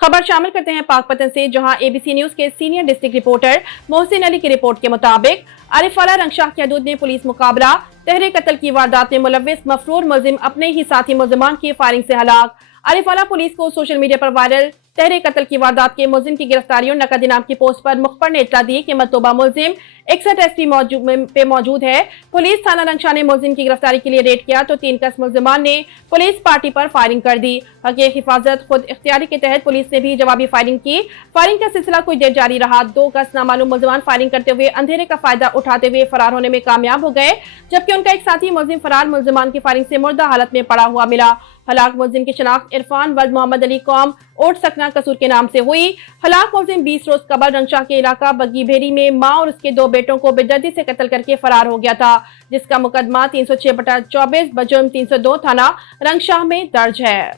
खबर शामिल करते हैं पाकपतन से, जहां एबीसी न्यूज के senior district reporter Mohsin Ali की रिपोर्ट के मुताबिक आरिफवाला रंगशाह की हदूद में पुलिस मुकाबला। तहरे कत्ल की वारदात में मुलव्विस मफरूर मुलजिम अपने ही साथी मुलजमान की फायरिंग से हलाक। आरिफवाला पुलिस को सोशल मीडिया पर वायरल तहरे कत्ल की वारदात के मुलजिम की गिरफ्तारी और नकद इनाम की पोस्ट पर मुखबर ने इत्तला दी कि मतलूबा मुलजिम 61 एसटी पे मौजूद है। पुलिस थाना रंगशाह ने मुलजिम की गिरफ्तारी के लिए रेड किया तो 3 कस मुलजमान ने पुलिस पार्टी पर फायरिंग कर दी। हक़ हिफाजत खुद इख्तियारी के तहत पुलिस ने भी जवाबी फायरिंग की। फायरिंग का सिलसिला कुछ देर जारी रहा। 2 कस नामालूम मुलजमान फायरिंग करते हुए अंधेरे का फायदा उठाते हुए फरार होने में कामयाब हो गए, जबकि उनका एक साथी मुलजिम फरार मुलजमान की फायरिंग से मुर्दा हालत में पड़ा हुआ मिला। हलाक मुलजिम की शनाख्त इरफान वल्द मोहम्मद अली कौम ओट सकना कसूर के नाम से हुई। हलाक मुलजिम 20 रोज कबल रंगशाह के इलाका बग्गी भेरी में मां और उसके 2 बेटों को बेदर्दी से कत्ल करके फरार हो गया था, जिसका मुकदमा 306/24 बजुर्म 302 थाना रंगशाह में दर्ज है।